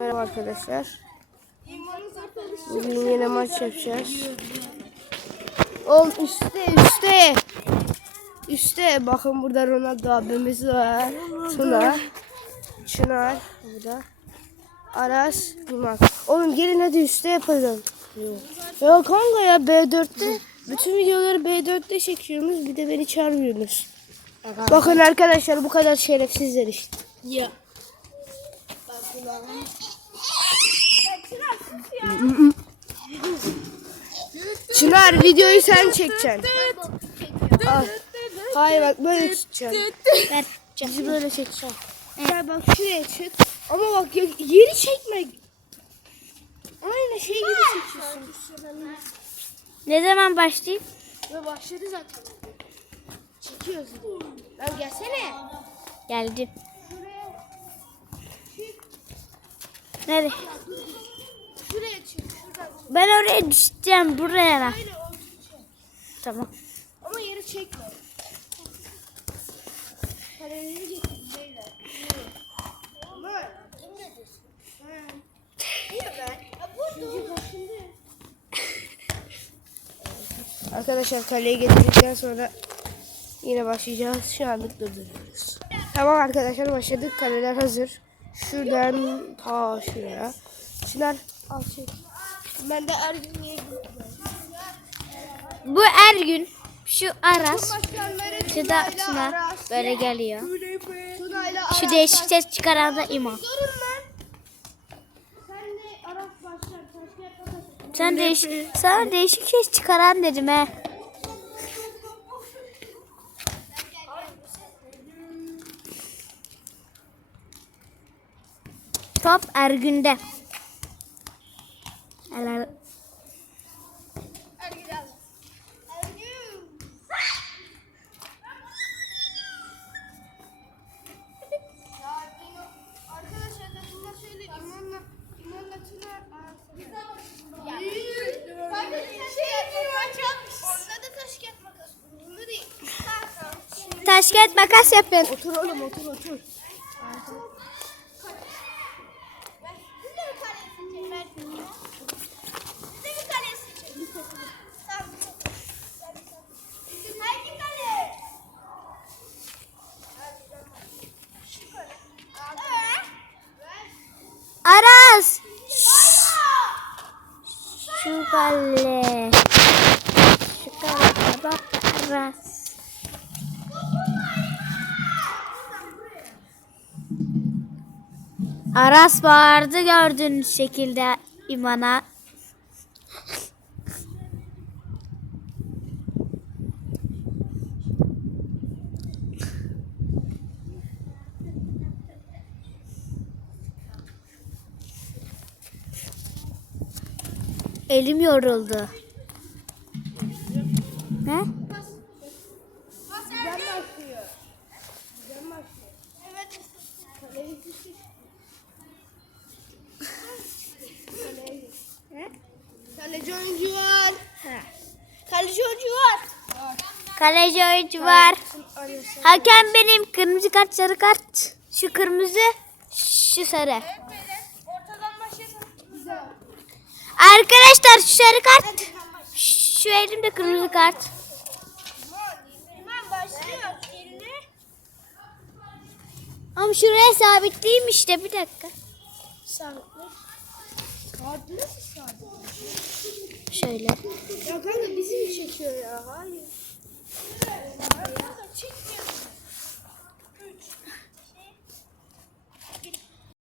Merhaba arkadaşlar. Bugün yine maç yapacağız. Oğlum üstte üstte. Üstte bakın burada Ronaldo abimiz var. Tuna. Çınar burada. Aras. Yumak. Oğlum gelin hadi üstte yapalım. Ya kanka ya B4'te bütün videoları B4'te çekiyorsunuz bir de beni çağırmıyorsunuz. Bakın arkadaşlar bu kadar şerefsizler işte. Ya. Çınar videoyu sen çekeceksin. Al. Hayır bak böyle. Ver. Bizi böyle çekeceksin. Gel bak şuraya çık. Ama bak yeri çekme. Aynı şey gibi çekiyorsun. Ne zaman başlayayım? Ve başladı zaten. Çekiyoruz. Lan gelsene. Geldim. Nereye? Şuraya çık. Şuradan. Ben oraya düşeceğim buraya. tutacak. Tamam. Ama yeri çekme. Getir. Arkadaşlar kaleyi getirdikten sonra yine başlayacağız. Şu anlık durduruyoruz. Tamam arkadaşlar başladık. Kaleler hazır. Şuradan ta şuraya. Çınar al çek. Ben de Ergün niye Bu Ergün. Şu Aras. Şu da Tuna. Böyle geliyor. Şu değişik ses çıkaran da İmam. Sen değişik, sana değişik ses çıkaran dedim he. Top Ergün'de. Helal. Ergün al. Ergün. Ya İmo- arkadaşlar da Tuna şöyle İmon'la İmon'la Tuna Ya. Kanka şey maç yapmış. Onda da taş kağıt makas. Bunda değil. Taş kağıt makas yapın. Otur oğlum otur otur. Siz de mi kaleye seçeceksiniz? Siz de mi kaleye seçeceksiniz? Tamam. Hangi kale? Aras. Şu kale. Şu kale. Bak Aras. Aras bağırdı gördüğünüz şekilde İman'a. Elim yoruldu. Ne? Kaleci oyuncu var. Kaleci oyuncu var. Kaleci oyuncu var. Hakem benim. Kırmızı kart, sarı kart. Şu kırmızı, şu sarı. Ortadan başlayalım. Güzel. Arkadaşlar şu sarı kart. Şu elimde kırmızı kart. Ama şuraya sabitleyeyim işte bir dakika. Sabitli. Sabitli nasıl sabitli? Şöyle. Ya kanka bizi mi çekiyor ya? Hayır. Kanka çekmiyor.